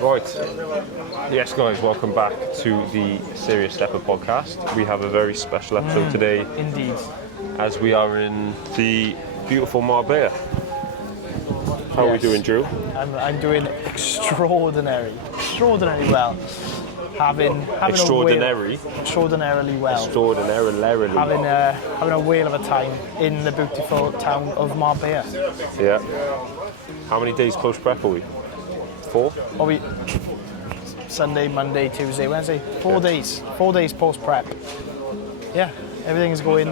Right. Yes, guys, welcome back to the Serious Steppa podcast. We have a very special episode today. Indeed. As we are in the beautiful Marbella. How are we doing, Drew? I'm doing extraordinarily well. Having Extraordinary? Extraordinarily well. Extraordinarily. Having a whale of a time in the beautiful town of Marbella. Yeah. How many days post-prep are we? 4? Are we Sunday, Monday, Tuesday, Wednesday? 4 days. 4 days post-prep. Yeah, everything's going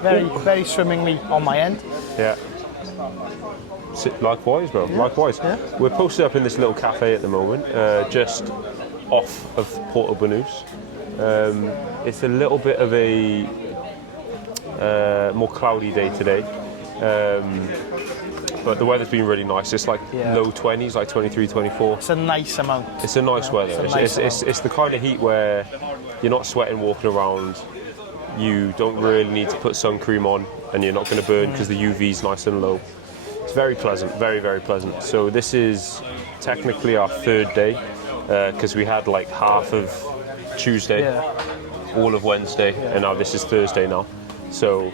very, very swimmingly on my end. Yeah. Likewise, bro. Yeah. Likewise. Yeah. We're posted up in this little cafe at the moment, just off of Porto Banús. It's a little bit of a more cloudy day today, but the weather's been really nice. It's like low 20s, like 23, 24. It's a nice amount. It's a nice weather. It's the kind of heat where you're not sweating walking around. You don't really need to put sun cream on, and you're not going to burn because the UV's nice and low. It's very pleasant, very, very pleasant. So this is technically our 3rd day, because we had like half of Tuesday, all of Wednesday, and now this is Thursday now. So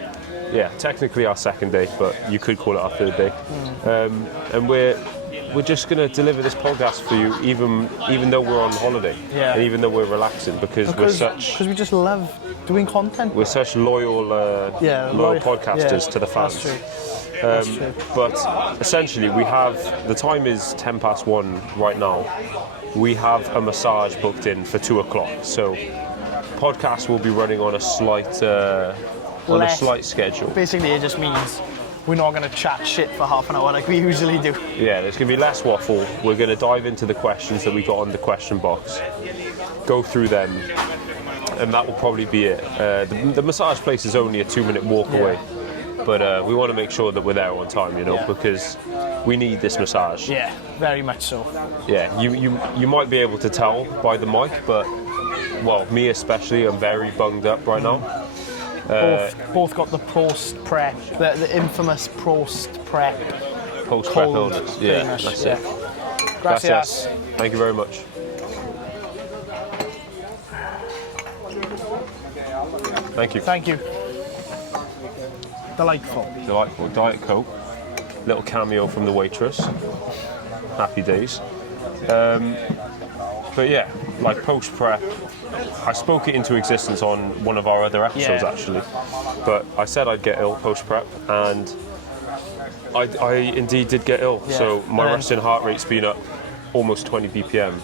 yeah, technically our 2nd day, but you could call it our 3rd day. And we're just going to deliver this podcast for you, even though we're on holiday, and even though we're relaxing, because we just love doing content. We're such loyal podcasters to the fans. That's true. But essentially, we have the time is 1:10 right now. We have a massage booked in for 2 o'clock. So, podcast will be running on a slight schedule. Basically, it just means we're not going to chat shit for half an hour like we usually do. Yeah, there's going to be less waffle. We're going to dive into the questions that we got on the question box, go through them, and that will probably be it. The massage place is only a 2-minute walk away, but we want to make sure that we're there on time, because we need this massage. Yeah, very much so. Yeah, you might be able to tell by the mic, but, well, me especially, I'm very bunged up right now. Both got the post-prep, the infamous post-prep. Post-prep illness, that's it. Gracias. Thank you very much. Thank you. Delightful. Diet Coke. Little cameo from the waitress. Happy days. But yeah, like post-prep, I spoke it into existence on one of our other episodes actually. But I said I'd get ill post-prep, and I indeed did get ill. Yeah. So my resting heart rate's been up almost 20 BPM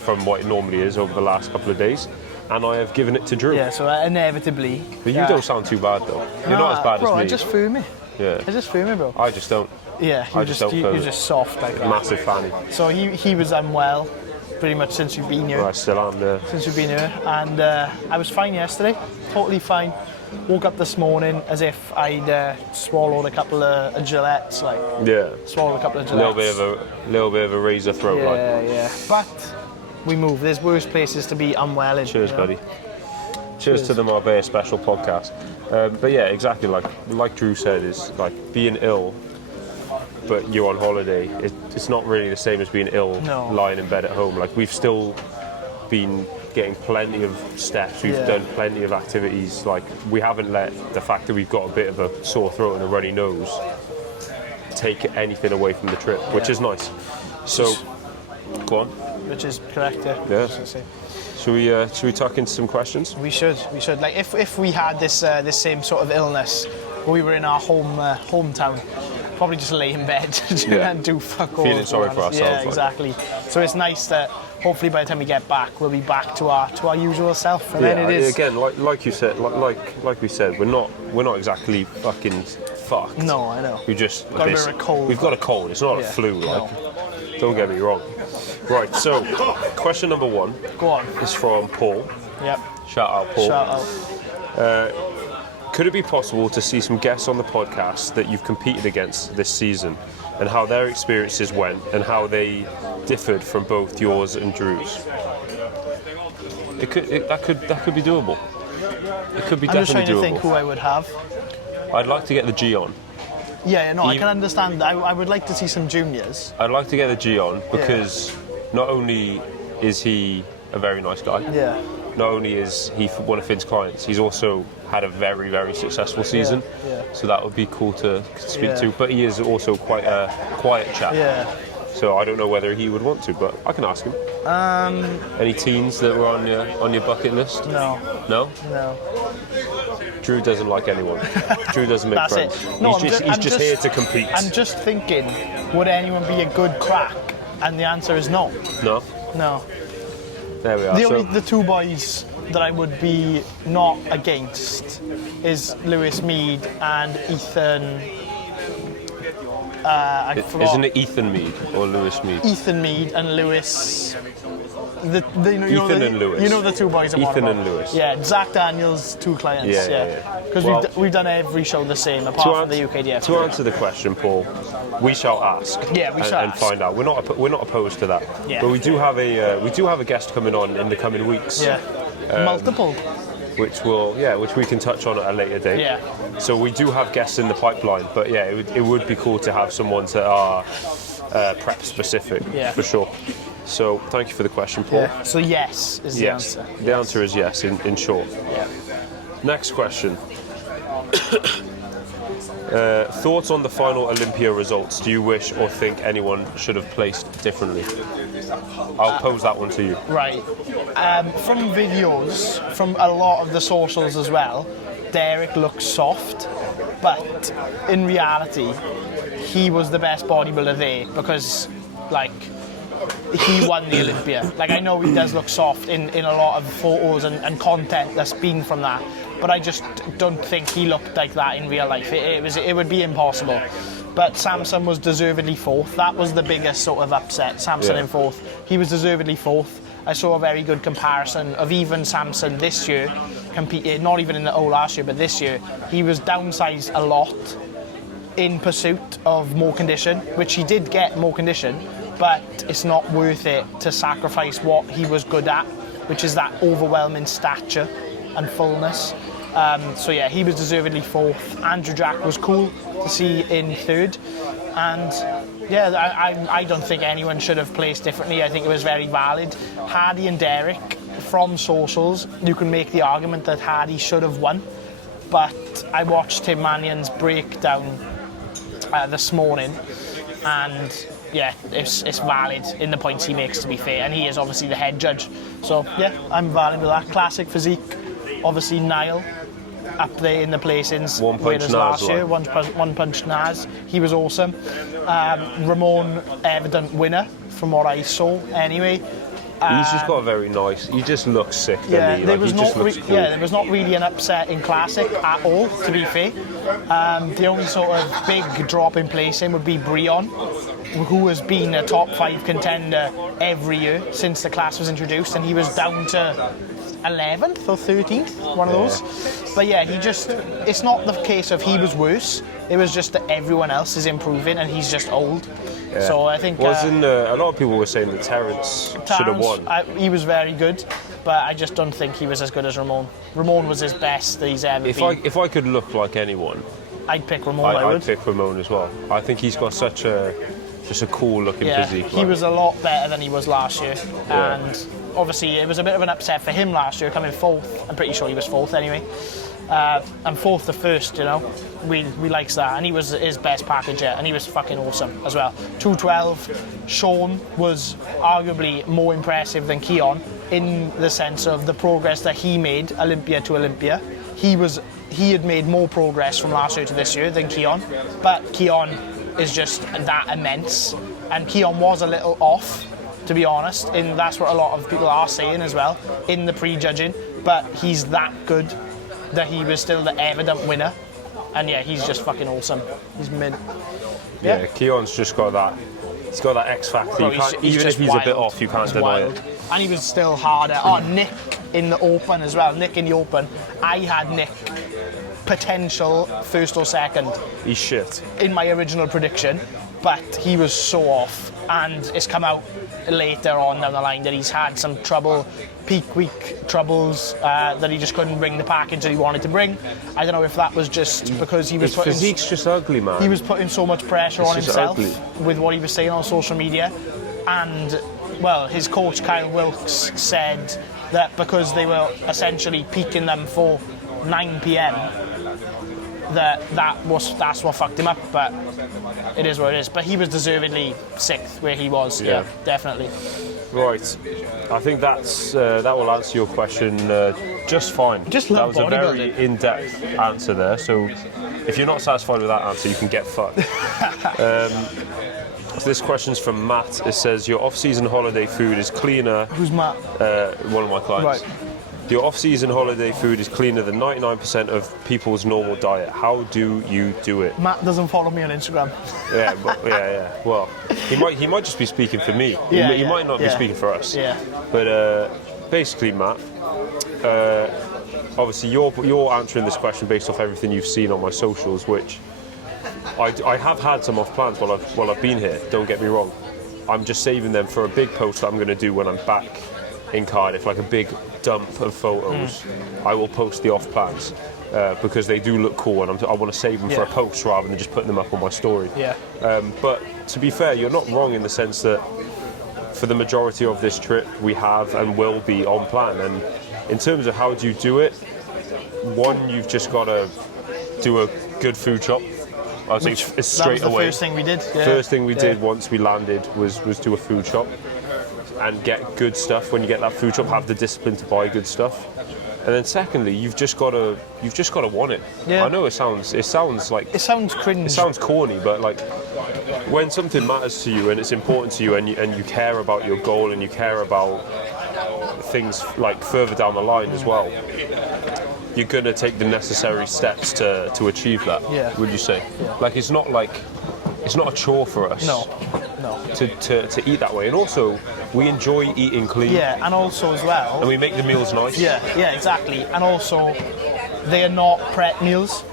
from what it normally is over the last couple of days. And I have given it to Drew. Yeah, so inevitably... But you don't sound too bad, though. You're not as bad as me. Bro, I just flew me. Yeah. I just flew me, bro. I just don't. Yeah, you're just soft like that. Massive fanny. So he was unwell pretty much since you've been here. Well, I still am there. Since you've been here. And I was fine yesterday. Totally fine. Woke up this morning as if I'd swallowed a couple of Gillettes. Swallowed a couple of Gillettes. A little bit of a razor throat. Yeah. But... we move. There's worse places to be unwell in. Cheers, buddy. Cheers to the Marbella special podcast. But yeah, exactly like Drew said, is like being ill, but you're on holiday. It's not really the same as being ill lying in bed at home. Like, we've still been getting plenty of steps. We've done plenty of activities. Like, we haven't let the fact that we've got a bit of a sore throat and a runny nose take anything away from the trip, which is nice. So, go on. Which is correct, yeah. Should we tuck into some questions? We should. Like, if we had this same sort of illness, we were in our hometown, probably just lay in bed and do fuck all. Feeling sorry for ourselves. Yeah, exactly. So it's nice that hopefully by the time we get back, we'll be back to our usual self. And then it is again, like you said, like we said, we're not exactly fucking fucked. No, I know. We just got a bit of a cold. We've got a cold. It's not a flu. Don't get me wrong. Right, so question number 1 is from Paul. Yep. Shout out, Paul. Shout out. Could it be possible to see some guests on the podcast that you've competed against this season, and how their experiences went, and how they differed from both yours and Drew's? That could be doable. It could be definitely doable. I'm just trying to think who I would have. I'd like to get the G on. Yeah, no, I can understand. I would like to see some juniors. I'd like to get the G on because not only is he a very nice guy, not only is he one of Finn's clients, he's also had a very, very successful season. So that would be cool to speak to. But he is also quite a quiet chap. So I don't know whether he would want to, but I can ask him. Any teams that were on your bucket list? No. No? No. Drew doesn't like anyone. Drew doesn't make That's friends. it. No, he's just here to compete. I'm just thinking, would anyone be a good crack? And the answer is no. No? No. There we are. The two boys that I would be not against is Lewis Mead and Ethan. I forgot. Isn't it Ethan Mead or Lewis Mead? Ethan Mead and Lewis. Ethan and Lewis. You know the two boys I'm on Ethan about. and Lewis. Yeah, Zach Daniels, two clients. Yeah. Because we've done every show the same, apart from the UKDF. To answer the question, Paul, we shall ask. Yeah, we shall and ask. find out. We're not opposed to that. Yeah. But we do have a guest coming on in the coming weeks. Yeah. Multiple. Which we can touch on at a later date. Yeah. So we do have guests in the pipeline, but yeah, it would be cool to have someone that are prep specific for sure. So thank you for the question, Paul. Yeah. So yes is the answer. The answer is yes, in short. Yeah. Next question. Thoughts on the final Olympia results? Do you wish or think anyone should have placed differently? I'll pose that one to you. Right. From videos, from a lot of the socials as well, Derek looks soft, but in reality, he was the best bodybuilder there because, like, he won the Olympia. Like, I know he does look soft in a lot of photos and content that's been from that, but I just don't think he looked like that in real life. It would be impossible. But Samson was deservedly fourth. That was the biggest sort of upset. Samson in fourth. He was deservedly fourth. I saw a very good comparison of even Samson this year, competing, not even in the last year, but this year. He was downsized a lot in pursuit of more condition, which he did get more condition, but it's not worth it to sacrifice what he was good at, which is that overwhelming stature and fullness. So yeah, he was deservedly fourth. Andrew Jack was cool to see in third, and yeah, I don't think anyone should have placed differently. I think it was very valid. Hardy and Derek, from socials, you can make the argument that Hardy should have won, but I watched Tim Mannion's breakdown this morning, and yeah, it's valid in the points he makes, to be fair, and he is obviously the head judge. So yeah, I'm valid with that. Classic physique, obviously Niall up there in the placings. One punch last year, one punch Naz. He was awesome. Ramon, evident winner from what I saw anyway. He's just got a very nice. He just looks sick. Yeah, doesn't he? Like, he just looks cool. Yeah, there was not really an upset in Classic at all, to be fair. The only sort of big drop in placing would be Breon, who has been a top 5 contender every year since the class was introduced, and he was down to 11th or 13th, one of those. But yeah, it's not the case of he was worse, it was just that everyone else is improving and he's just old. Yeah. So I think... a lot of people were saying that Terence should have won. He was very good, but I just don't think he was as good as Ramon. Ramon was his best that he's ever been. If I could look like anyone, I'd pick Ramon. I'd pick Ramon as well. I think he's got such a cool looking physique. He was a lot better than he was last year, and obviously it was a bit of an upset for him last year, coming fourth. I'm pretty sure he was fourth anyway. And fourth to first, you know, we likes that, and he was his best package yet, and he was fucking awesome as well. 212. Sean was arguably more impressive than Keon in the sense of the progress that he made Olympia to Olympia. He had made more progress from last year to this year than Keon, but Keon is just that immense, and Keon was a little off, to be honest, and that's what a lot of people are saying as well in the pre-judging, but he's that good that he was still the evident winner, and yeah, he's just fucking awesome. He's mid. Yeah, Keon's just got that. He's got that X factor. Bro, even if he's wild. a bit off, you can't deny it. And he was still harder. Oh, Nick in the open as well. Nick in the open. I had Nick potential first or second. He's shit. In my original prediction, but he was so off, and it's come out later on down the line that he's had some trouble, peak week troubles, that he just couldn't bring the package that he wanted to bring. I don't know if that was just because he was his physique's just ugly, man. He was putting so much pressure on himself with what he was saying on social media, and his coach Kyle Wilkes said that because they were essentially peaking them for 9 p.m. that's what fucked him up. But it is what it is. But he was deservedly 6th where he was. Yeah, definitely. Right, I think that will answer your question just fine. Just love that was a very bodybuilding. in-depth answer there. So if you're not satisfied with that answer, you can get fucked. So this question's from Matt. It says your off-season holiday food is cleaner. Who's Matt? One of my clients. Right. Your off-season holiday food is cleaner than 99% of people's normal diet. How do you do it? Matt doesn't follow me on Instagram. Yeah. Well, he might just be speaking for me. He might not be speaking for us. Yeah. But basically, Matt, obviously you're answering this question based off everything you've seen on my socials, which I have had some off plans while I've been here. Don't get me wrong. I'm just saving them for a big post that I'm going to do when I'm back in Cardiff, like a big dump of photos. I will post the off plans because they do look cool, and I want to save them for a post rather than just putting them up on my story. Yeah. But to be fair, you're not wrong in the sense that for the majority of this trip we have and will be on plan. And in terms of how do you do it, one, you've just got to do a good food shop. I'd say it's straight that was the away. first thing we did. Yeah. First thing we did once we landed was do a food shop and get good stuff. When you get that food shop, have the discipline to buy good stuff. And then secondly, you've just got to want it. Yeah. I know it sounds cringe. It sounds Corny, but like when something matters to you and it's important to you, and you care about your goal and you care about things like further down the line as well, you're gonna take the necessary steps to achieve that. Yeah. Would you say? Yeah. Like it's not a chore for us. No. To eat that way, and also we enjoy eating clean. Yeah, and also as well. And we make the meals nice. Yeah, exactly. And also, they are not prep meals.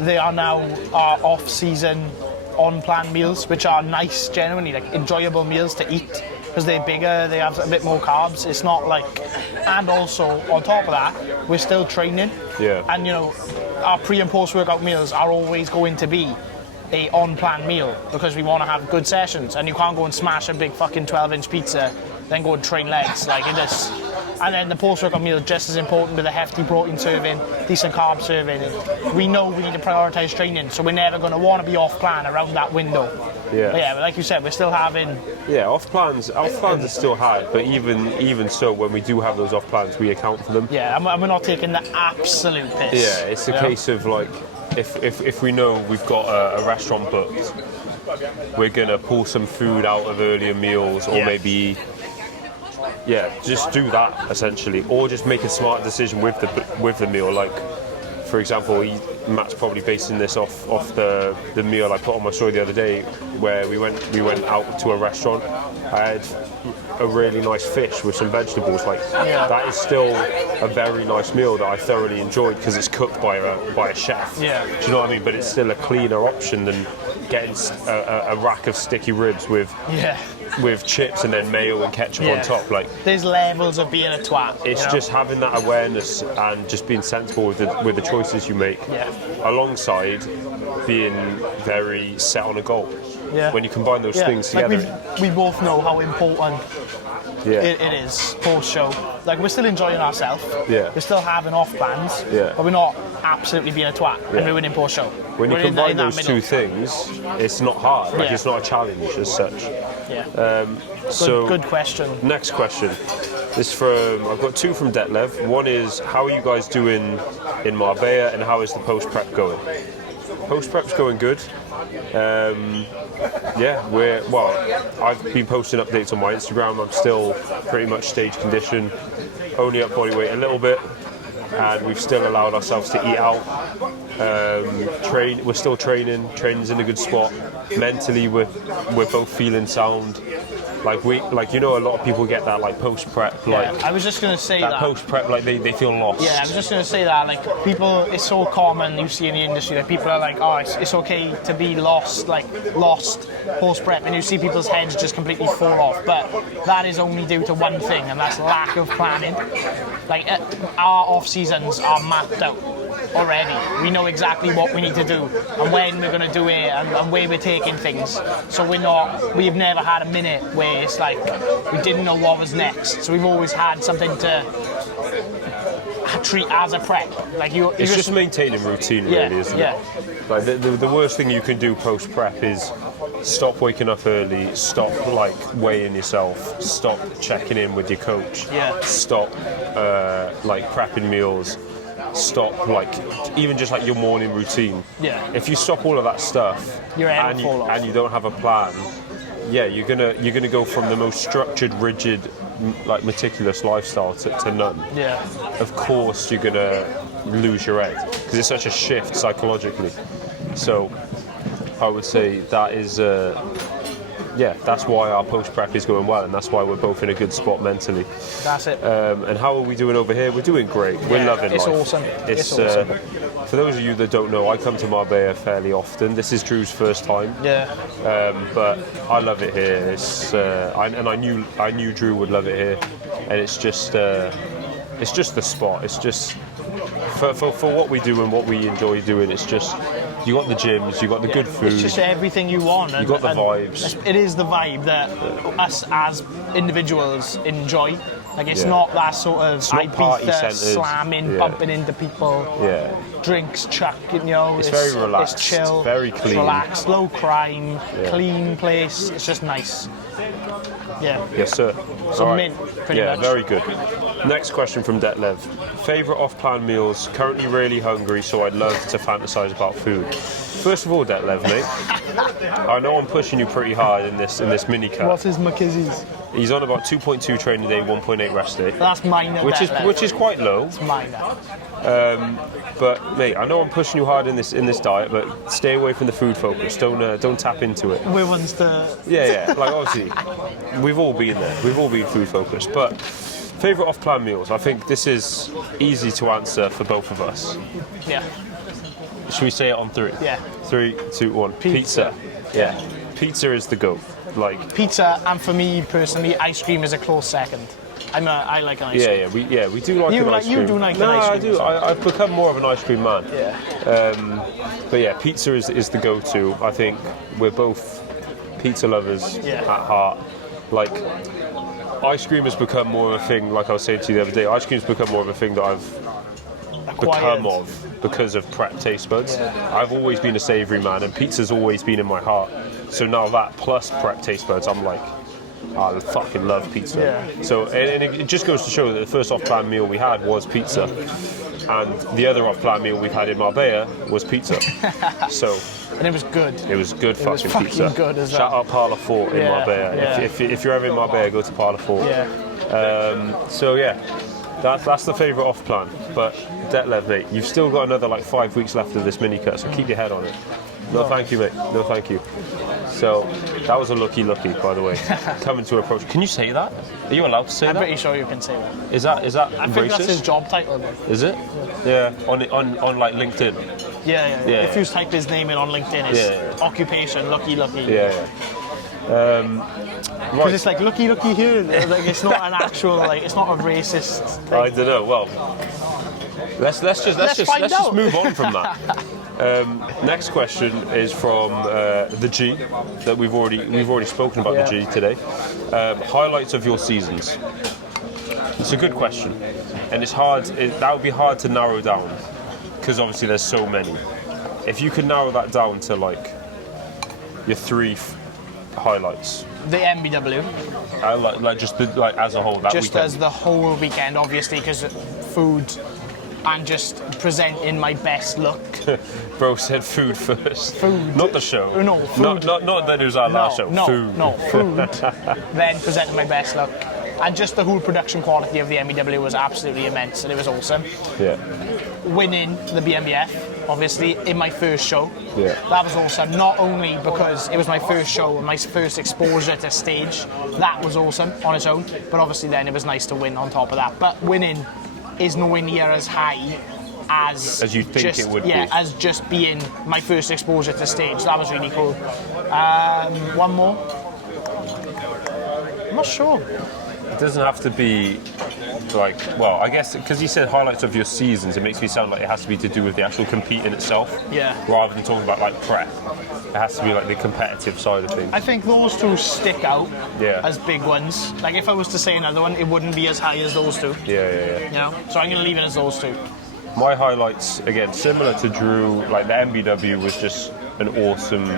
They are now our off-season, on-plan meals, which are nice, genuinely, like enjoyable meals to eat because they're bigger. They have a bit more carbs. It's not like, and also on top of that, we're still training. Yeah. And our pre and post-workout meals are always going to be a on-plan meal because we want to have good sessions, and you can't go and smash a big fucking 12-inch pizza then go and train legs like it is. And then the post-workout meal is just as important with a hefty protein serving, decent carb serving. We know we need to prioritise training, so we're never going to want to be off-plan around that window. Yeah. But like you said, we're still having... Yeah, off plans are still hard, but even so, when we do have those off plans, we account for them. Yeah, and we're not taking the absolute piss. Yeah, it's a case of like, if we know we've got a restaurant booked, we're gonna pull some food out of earlier meals, or maybe just do that essentially, or just make a smart decision with the meal. Like, for example, Matt's probably basing this off the meal I put on my story the other day, where we went out to a restaurant. I had a really nice fish with some vegetables. That is still a very nice meal that I thoroughly enjoyed because it's cooked by a chef. Yeah. Do you know what I mean? But it's still a cleaner option than getting a rack of sticky ribs with chips and then mayo and ketchup on top. Like, there's levels of being a twat. It's just having that awareness and just being sensible with the choices you make, alongside being very set on a goal. Yeah. When you combine those things together, we both know how important it is post-show. Like, we're still enjoying ourselves. Yeah. We're still having off plans. Yeah. But we're not absolutely being a twat and ruining post-show. When you combine those two things, it's not hard. Like, it's not a challenge as such. Yeah. Good question. Next question. This I've got two from Detlev. One is, how are you guys doing in Marbella, and how is the post-prep going? Post-prep's going good. I've been posting updates on my Instagram. I'm still pretty much stage condition, only up body weight a little bit, and we've still allowed ourselves to eat out. We're still training. Training's in a good spot. Mentally, we're both feeling sound. A lot of people get that post prep. I was just gonna say that post prep, they feel lost. Yeah, I was just gonna say that people, it's so common you see in the industry that people are like, oh, it's okay to be lost post prep, and you see people's heads just completely fall off. But that is only due to one thing, and that's lack of planning. Our off seasons are mapped out. already. We know exactly what we need to do and when we're going to do it and where we're taking things. So we've never had a minute where it's like we didn't know what was next. So we've always had something to treat as a prep. Like it's just maintaining routine, really, isn't it? Like the worst thing you can do post prep is stop waking up early, stop like weighing yourself, stop checking in with your coach, stop like prepping meals, stop like even just like your morning routine. If you stop all of that stuff and you don't have a plan, you're gonna go from the most structured, rigid, like meticulous lifestyle to none. Of course you're gonna lose your head because it's such a shift psychologically. So I would say that is that's why our post prep is going well, and that's why we're both in a good spot mentally. That's it. And how are we doing over here? We're doing great. We're loving life. Awesome. It's awesome. For those of you that don't know, I come to Marbella fairly often. This is Drew's first time. But I love it here. It's I knew Drew would love it here, and it's just the spot. It's just for what we do and what we enjoy doing. It's just you got the gyms, you got the good food. It's just everything you want. You got the vibes. It is the vibe that us as individuals enjoy. Like it's not that sort of Ibiza slamming, bumping into people. Drinks chucking, It's very relaxed. It's chill. It's very clean. Relaxed, low crime, clean place. It's just nice. Yes, sir. So mint, pretty much. Very good. Next question from Detlev. Favourite off-plan meals? Currently really hungry, so I'd love to fantasise about food. First of all, Detlev, mate, I know I'm pushing you pretty hard in this mini cut. What's his McKizzy's? He's on about 2.2 training day, 1.8 rest day. That's minor. Which is quite low. It's minor. But mate, I know I'm pushing you hard in this diet, but stay away from the food focus. Don't tap into it. We're ones to. Like obviously, we've all been there. We've all been food focused. But favourite off-plan meals? I think this is easy to answer for both of us. Should we say it on three? 3, 2, 1. Pizza. Pizza is the goat. Like pizza, and for me personally, ice cream is a close second. I like an ice cream. We do like an ice cream. You do like an ice cream. No, I do. I've become more of an ice cream man. But pizza is the go-to. I think we're both pizza lovers at heart. Like ice cream has become more of a thing. Like I was saying to you the other day, ice cream's become more of a thing that I've become of because of prep taste buds. I've always been a savoury man, and pizza's always been in my heart. So now that plus prep taste buds, I'm like, I fucking love pizza. So and it just goes to show that the first off-plan meal we had was pizza, and the other off-plan meal we've had in Marbella was pizza. So and it was good. It was good fucking pizza. Fucking good as well. Shout out Parlour 4 in Marbella. If you're ever in Marbella, go to Parlour 4. That's the favourite off-plan. But Detlev, mate, you've still got another like 5 weeks left of this mini cut, so keep your head on it. No, thank you, mate. No, thank you. So that was a lucky, by the way. Coming to approach. Can you say that? Are you allowed to say that? I'm pretty sure you can say that. Is that I think racist? that's his job title. Though. Is it? Yeah. On like LinkedIn. Yeah. If you type his name in on LinkedIn, it's occupation, lucky. Because it's like lucky here. Like it's not an actual it's not a racist thing. I don't know. Well, let's just move on from that. Next question is from the G that we've already spoken about the G today. Highlights of your seasons. It's a good question, and it's hard. That would be hard to narrow down because obviously there's so many. If you could narrow that down to like your 3 highlights. The MBW. Just as a whole that just weekend. As the whole weekend, obviously, because food. And just present in my best look. Bro said food first. Food. Not the show. No, food. Not that it was our last show. Food. No, food. Then present in my best look. And just the whole production quality of the MEW was absolutely immense, and it was awesome. Winning the BMBF, obviously, in my first show. That was awesome. Not only because it was my first show and my first exposure to stage, that was awesome on its own, but obviously then it was nice to win on top of that. But winning is nowhere near as high as you think it would be. As just being my first exposure to stage. That was really cool. One more. I'm not sure. It doesn't have to be like, well, I guess because you said highlights of your seasons, it makes me sound like it has to be to do with the actual competing itself, rather than talking about like prep. It has to be like the competitive side of things. I think those two stick out Yeah. as big ones. Like if I was to say another one, it wouldn't be as high as those two. Yeah. You know, so I'm going to leave it as those two. My highlights, again, similar to Drew, like the MBW was just an awesome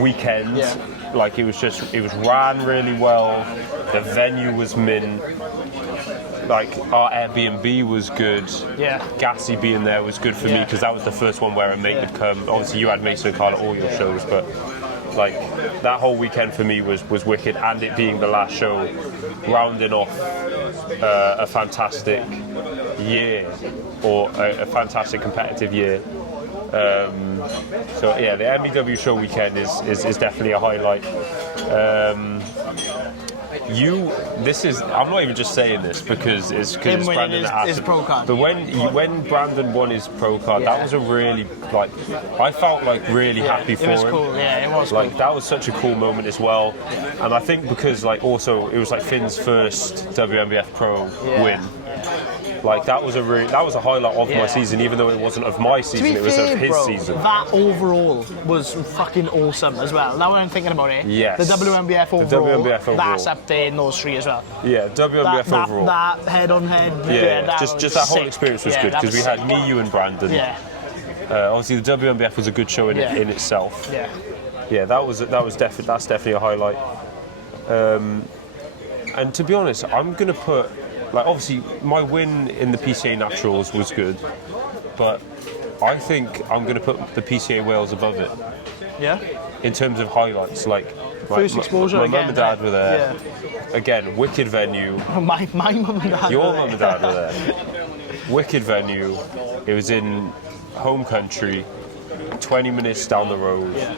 weekend. Yeah. Like it was ran really well. The venue was mint. Like our Airbnb was good. Yeah. Gassy being there was good for me because that was the first one where a mate would come. Obviously you had Mason and Carl at all your shows, but like that whole weekend for me was wicked, and it being the last show, rounding off a fantastic year, or a fantastic competitive year. So yeah, the MBW show weekend is definitely a highlight. I'm not even just saying this because it's Brandon that asked his pro card. But when Brandon won his pro card, that was a really, like, I felt like really happy for him. It was cool, yeah, it was like cool. that was such a cool moment as well. And I think because like also it was like Finn's first WMBF pro win. Like that was a highlight of my season, even though it wasn't of my season, it was of his season. That overall was fucking awesome as well. Now when I'm thinking about it, yes. the WMBF overall, WMBF overall, that's up there in those three as well. Yeah, WMBF overall. That head on head. Just that whole experience was good because we had me, you, and Brandon. Yeah. Obviously, the WMBF was a good show in itself. Yeah. Yeah, that's definitely a highlight. And to be honest, I'm gonna put. Like obviously, my win in the PCA Naturals was good, but I think I'm going to put the PCA Wales above it. Yeah. In terms of highlights, like first exposure. My again, mum and dad were there. Yeah. Again, wicked venue. My mum and dad. Your mum and dad were there. Wicked venue. It was in home country, 20 minutes down the road. Yeah.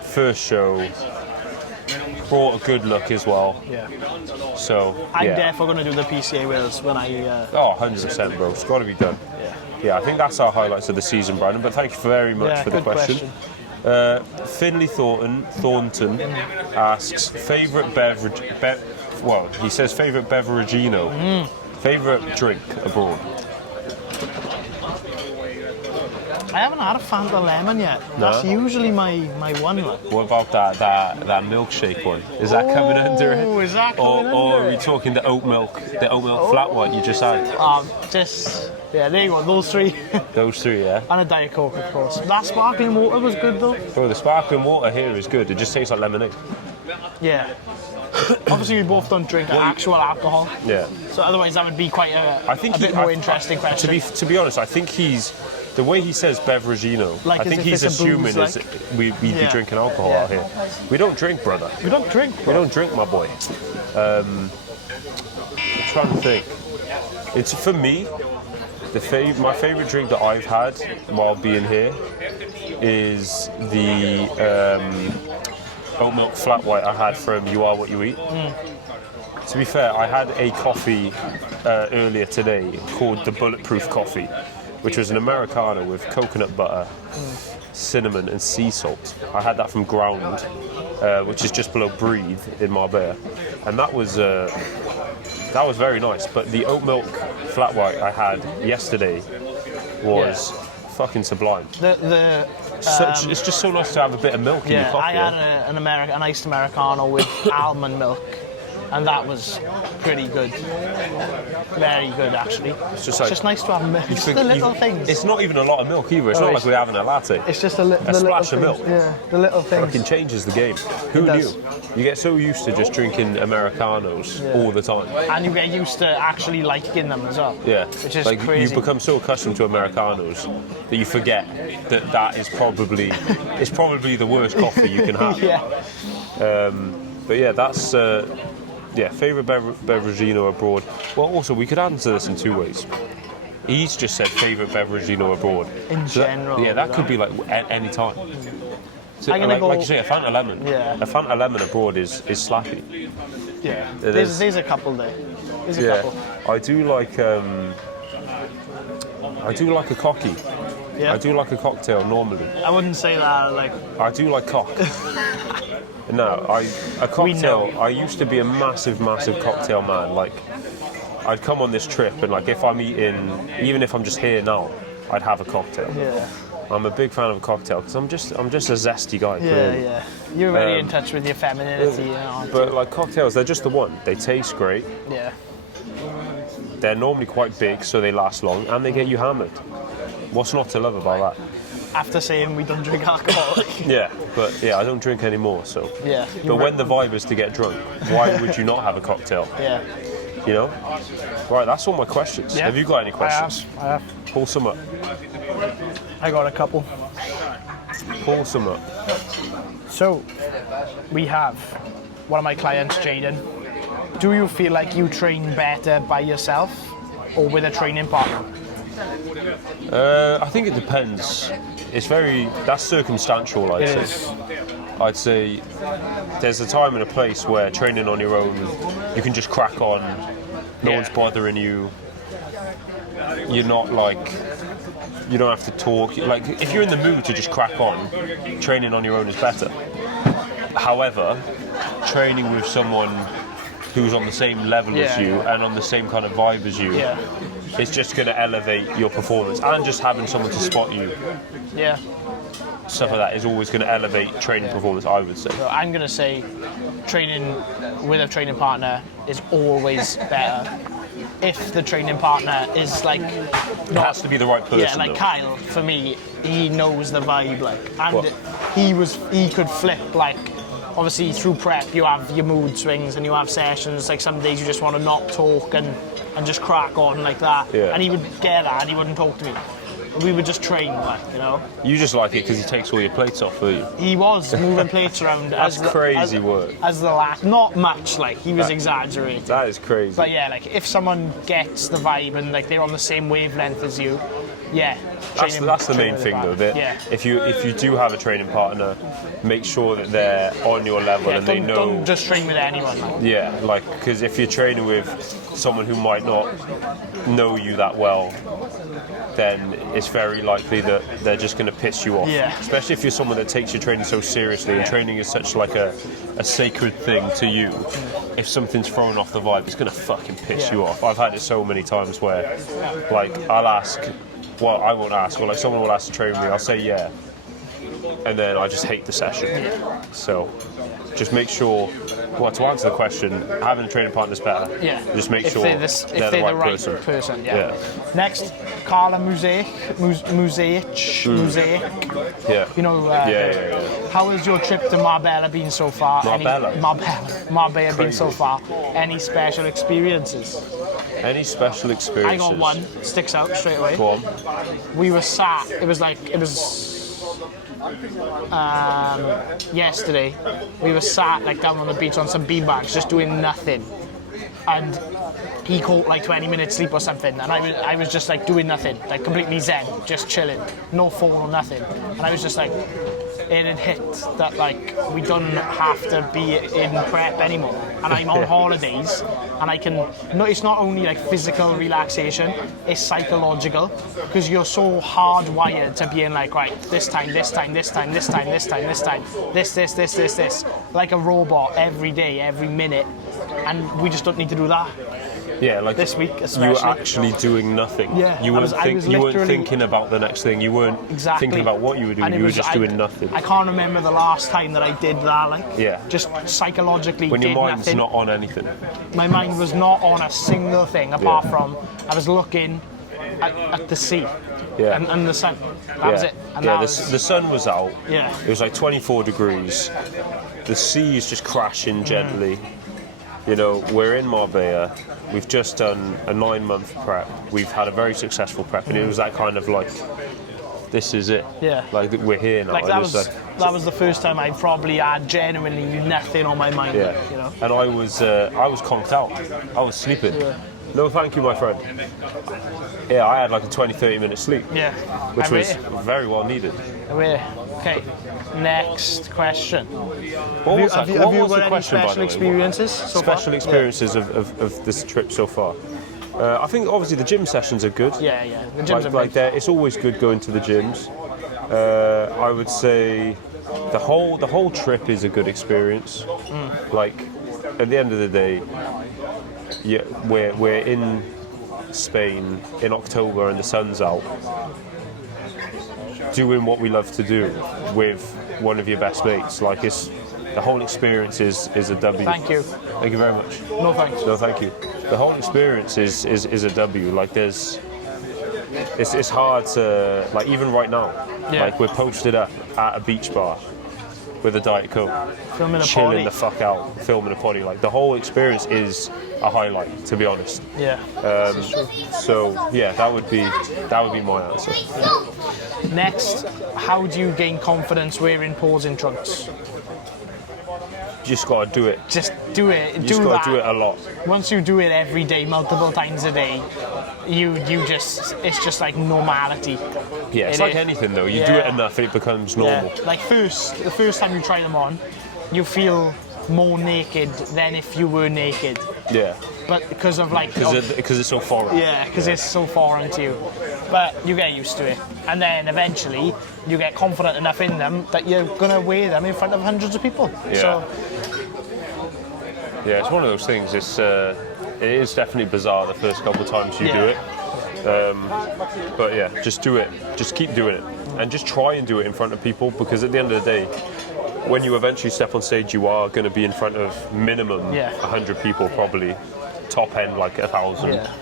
First show. Brought a good look as well. Yeah. So I'm definitely going to do the PCA Wales when I. 100%, bro. It's got to be done. Yeah, I think that's our highlights of the season, Brandon. But thank you very much for the question. Finley Thornton asks favourite beverage. He says favourite beverageino. Favourite drink abroad. I haven't had a Fanta Lemon yet. No? That's usually my one. What about that milkshake one? Is that coming under it? Is that coming under or are we it? talking the oat milk flat white you just had? There you go, those three. Those three, yeah. And a Diet Coke, of course. That sparkling water was good though. Bro, the sparkling water here is good. It just tastes like lemonade. Yeah. Obviously, we both don't drink actual alcohol. Yeah. So otherwise, that would be quite a bit more interesting question. To be honest, I think the way he says beverageino, Like I think he's assuming we'd be drinking alcohol out here. We don't drink, brother. We don't drink, bro. We don't drink, my boy. I'm trying to think. It's for me, my favourite drink that I've had while being here is the oat milk flat white I had from You Are What You Eat. To be fair, I had a coffee earlier today called the Bulletproof Coffee, which was an Americano with coconut butter, cinnamon and sea salt. I had that from Ground, which is just below Breathe in Marbella, and that was very nice. But the oat milk flat white I had yesterday was fucking sublime. It's just so nice to have a bit of milk in your coffee. I had an iced Americano with almond milk, and that was pretty good. Very good, actually. It's just nice to have milk. It's the little things. It's not even a lot of milk either. It's not like we're having a latte. It's just a splash of milk. Yeah, the little things. Fucking changes the game. Who knew? You get so used to just drinking Americanos all the time. And you get used to actually liking them as well. Yeah. Which is like crazy. You become so accustomed to Americanos that you forget that is probably the worst coffee you can have. Yeah. But yeah, that's favourite beverageino abroad. Well, also we could answer this in two ways. He's just said favourite beverageino abroad. In general. That could be like any time. So, I'm gonna go, like you say, a Fanta lemon. Yeah. A Fanta lemon abroad is slappy. Yeah. There's a couple there. There's a couple. I do like a cocky. Yeah. I do like a cocktail normally. I wouldn't say that like. I do like cock. No, a cocktail. I used to be a massive cocktail man. Like, I'd come on this trip and like if I'm eating, even if I'm just here now, I'd have a cocktail. Yeah. I'm a big fan of a cocktail because I'm just a zesty guy. Yeah. You're really in touch with your femininity, you know. But like cocktails, they're just the one. They taste great. Yeah. They're normally quite big, so they last long, and they get you hammered. What's not to love about that? After saying we don't drink alcohol. Yeah, but I don't drink anymore, so. Yeah. But when the vibe is to get drunk, why would you not have a cocktail? Yeah. You know? Right, that's all my questions. Yeah. Have you got any questions? I have. Pull some up. I got a couple. Pull some up. So, we have one of my clients, Jaden. Do you feel like you train better by yourself or with a training partner? I think it depends. That's circumstantial, I'd say there's a time and a place where training on your own, you can just crack on, no one's bothering you. You're not like, you don't have to talk. Like, if you're in the mood to just crack on, training on your own is better. However, training with someone who's on the same level as you and on the same kind of vibe as you, it's just going to elevate your performance. And just having someone to spot you, stuff like that is always going to elevate training performance, I would say. So I'm going to say training with a training partner is always better. If the training partner is like... It has to be the right person. Yeah, like though. Kyle, for me, he knows the vibe, like, and he could flip, like, obviously through prep you have your mood swings and you have sessions, like some days you just want to not talk and just crack on like that, and he would get that and he wouldn't talk to me. We would just train, like, you know. You just like it because he takes all your plates off for you. He was moving plates around. That's crazy work. As the last, not much, like, he was exaggerating. That is crazy. But yeah, like, if someone gets the vibe and like they're on the same wavelength as you, that's the main thing though. If you do have a training partner, make sure that they're on your level and they know. Don't just train with anyone. Like. Yeah, like, because if you're training with someone who might not know you that well, then it's very likely that they're just going to piss you off. Yeah. Especially if you're someone that takes your training so seriously, and training is such like a sacred thing to you. If something's thrown off the vibe, it's going to fucking piss you off. I've had it so many times where, like, I'll ask, well, I won't ask, or like someone will ask to train with me, I'll say yeah, and then I just hate the session. So just make sure, well, to answer the question, having a training partner is better. Yeah. Just make if sure they're the right person. Yeah. Next, Carla Mosaic. Yeah. You know. How has your trip to Marbella been so far? Marbella been so far. Any special experiences? Any special experiences? I got one. Sticks out straight away. Go on. We were sat. It was yesterday. We were sat like down on the beach on some beanbags, just doing nothing, and he caught like 20 minutes sleep or something, and I was just like doing nothing, like completely zen, just chilling, no phone or nothing, and I was just like, it had hit that like we don't have to be in prep anymore, and I'm on holidays, and I can. No, it's not only like physical relaxation, it's psychological, because you're so hardwired to being like, right, this time, like a robot every day, every minute, and we just don't need to do that. Yeah, like this week especially. You were actually doing nothing. Yeah, you weren't thinking about the next thing. You weren't thinking about what you were doing. You were just doing nothing. I can't remember the last time that I did that. Like, just psychologically. When your mind's nothing. not on anything. My mind was not on a single thing apart from I was looking at the sea. Yeah. And the sun. That was it. And the sun was out. Yeah. It was like 24 degrees. The sea is just crashing gently. You know, we're in Marbella. We've just done a 9-month prep. We've had a very successful prep, and it was that kind of like, this is it. Yeah. Like, we're here now. Like that was the first time I probably had genuinely nothing on my mind. Yeah. You know? And I was conked out. I was sleeping. Yeah. No, thank you, my friend. Yeah, I had like a 20-30 minute sleep. Yeah. Which was very well needed. Okay. Next question. What was the question, by the way? Special experiences so far? Special experiences of this trip so far. I think obviously the gym sessions are good. Yeah. The gyms are like it's always good going to the gyms. I would say the whole trip is a good experience. Like at the end of the day, yeah, we're in Spain in October and the sun's out, doing what we love to do with one of your best mates. Like the whole experience is a W. Thank you. Thank you very much. No thanks. No, thank you. The whole experience is a W. Like it's hard to, like, even right now, like we're posted up at a beach bar with a Diet Coke, Filming a chilling potty. the fuck out, filming a potty. Like the whole experience is a highlight, to be honest. Yeah. So yeah, that would be my answer. Next, how do you gain confidence wearing posing trunks? You just gotta do it. Just do it. You just gotta do it a lot. Once you do it every day, multiple times a day, it's just like normality. Yeah, it's like anything though. You do it enough, it becomes normal. Yeah. Like the first time you try them on, you feel more naked than if you were naked. Yeah. But because of like... Because it's so foreign. Yeah, because it's so foreign to you. But you get used to it. And then eventually, you get confident enough in them that you're going to wear them in front of hundreds of people. Yeah. So, yeah, it's one of those things. It is definitely bizarre the first couple of times you do it. But yeah, just do it. Just keep doing it. And just try and do it in front of people, because at the end of the day, when you eventually step on stage, you are going to be in front of minimum 100 people, probably. Top end like 1,000. yeah.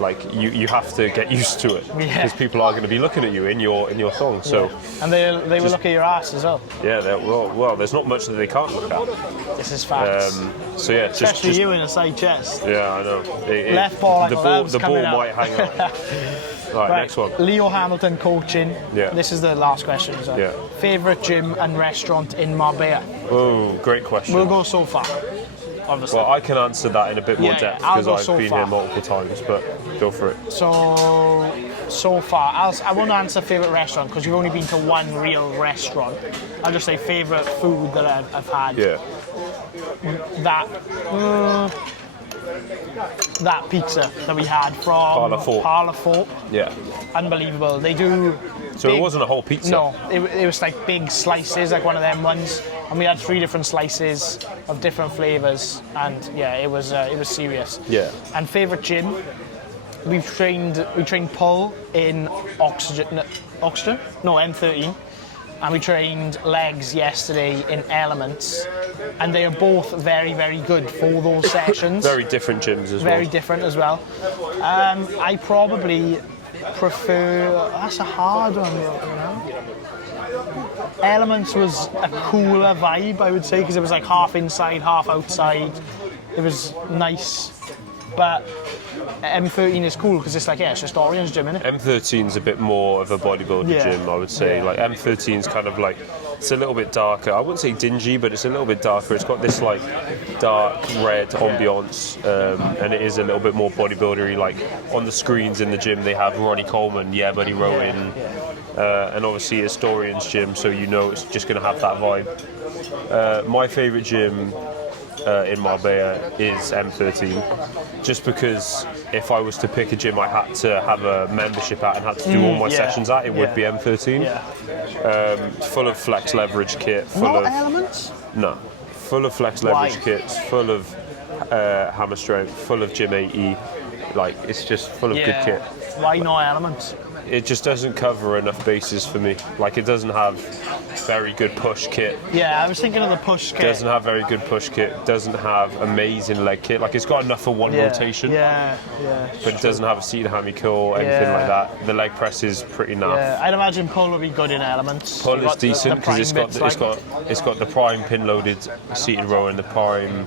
Like you have to get used to it, because people are going to be looking at you in your song. So And they will look at your ass as well. yeah, well, there's not much that they can't look at. This is facts. So yeah, Especially just you in a side chest. yeah, I know. Left ball like the gloves ball coming out. might hang out. Right, next one. Leo Hamilton coaching. Yeah. This is the last question. So. Yeah. Favorite gym and restaurant in Marbella? Oh, great question. We'll go so far. Obviously. Well, I can answer that in a bit more depth, I'll because go I've so been far. here multiple times, but go for it. So far, I won't answer favourite restaurant because you've only been to one real restaurant. I'll just say favourite food that I've had. Yeah. That pizza that we had from Parlour Fort. Yeah. Unbelievable. They do. So it wasn't a whole pizza? No, it was like big slices, like one of them ones. And we had 3 different slices of different flavours. And yeah, it was serious. Yeah. And favourite gym, we trained pull in Oxygen? No, M13. And we trained legs yesterday in Elements. And they are both very, very good for those sessions. Very different gyms as well. Very different as well. I probably prefer... That's a hard one, you know? Elements was a cooler vibe, I would say, because it was like half inside, half outside. It was nice. But M13 is cool because it's like, it's just Orion's gym, innit? M13's a bit more of a bodybuilder gym, I would say. Like M13's kind of like, it's a little bit darker. I wouldn't say dingy, but it's a little bit darker. It's got this like dark red ambiance, and it is a little bit more bodybuildery. Like on the screens in the gym, they have Ronnie Coleman, Buddy Rowan, and obviously it's Dorian's gym, so you know it's just going to have that vibe. My favourite gym in Marbella is M13, just because if I was to pick a gym I had to have a membership at and had to do all my sessions at, it would be M13. Full of flex leverage kit. Elements? No. Full of flex leverage kits, full of hammer strength, full of Gym 80. Like, it's just full of good kit. Why not Elements? It just doesn't cover enough bases for me. Like, it doesn't have very good push kit. Yeah, I was thinking of the push kit. Doesn't have very good push kit. Doesn't have amazing leg kit. Like, it's got enough for one rotation. But it doesn't have a seated hammy curl, anything like that. The leg press is pretty naff. Yeah, I'd imagine pull would be good in Elements. Pull is decent because it's got the prime pin loaded seated row and the prime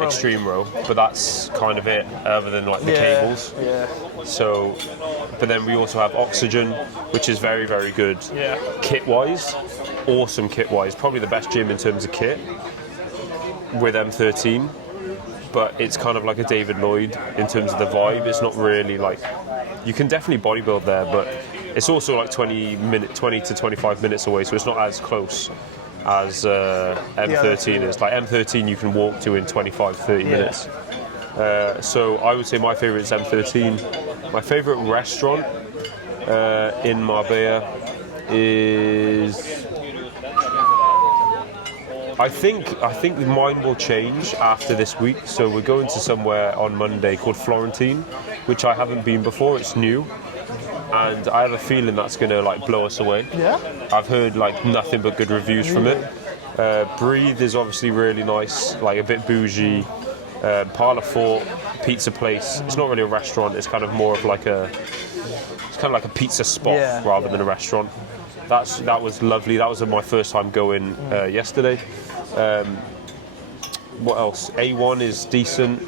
extreme row. But that's kind of it, other than like the cables. Yeah. So, but then we also have Oxygen, which is very, very good. Yeah. Kit-wise, awesome kit-wise. Probably the best gym in terms of kit with M13. But it's kind of like a David Lloyd in terms of the vibe. It's not really like... You can definitely bodybuild there, but it's also like 20 to 25 minutes away, so it's not as close as M13 is. Like M13 you can walk to in 25, 30 minutes. So I would say my favourite is M13. My favourite restaurant in Marbella is I think mine will change after this week. So we're going to somewhere on Monday called Florentine, which I haven't been before. It's new, and I have a feeling that's going to like blow us away. Yeah. I've heard like nothing but good reviews from it. Breathe is obviously really nice, like a bit bougie. Parlour Fort, pizza place. It's not really a restaurant. It's kind of more of like a pizza spot rather than a restaurant. That was lovely. That was my first time going yesterday. What else? A1 is decent.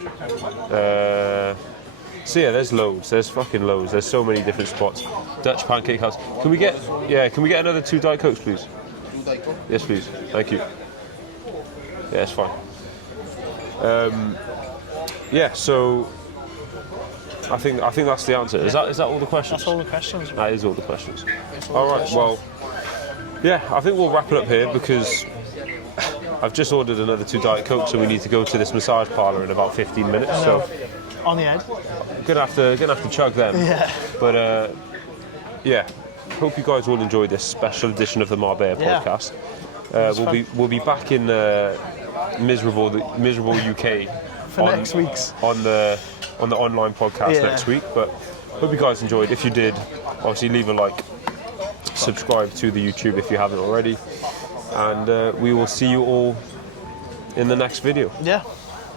So yeah, there's loads. There's fucking loads. There's so many different spots. Dutch Pancake House. Can we get another 2 Diet Cokes, please? 2 Diet Cokes? Yes, please. Thank you. Yeah, it's fine. So I think that's the answer. Is that all the questions? That's all the questions. That is all the questions. All right. Well, yeah, I think we'll wrap it up here because I've just ordered another 2 Diet Cokes, so we need to go to this massage parlour in about 15 minutes. So on the head. Gonna have to chug them. Yeah. But yeah, hope you guys all enjoyed this special edition of the Marbella podcast. We'll be back in miserable UK for next week's on the online podcast next week. But hope you guys enjoyed. If you did, obviously leave a like, subscribe to the YouTube if you haven't already, and we will see you all in the next video. Yeah.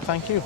Thank you.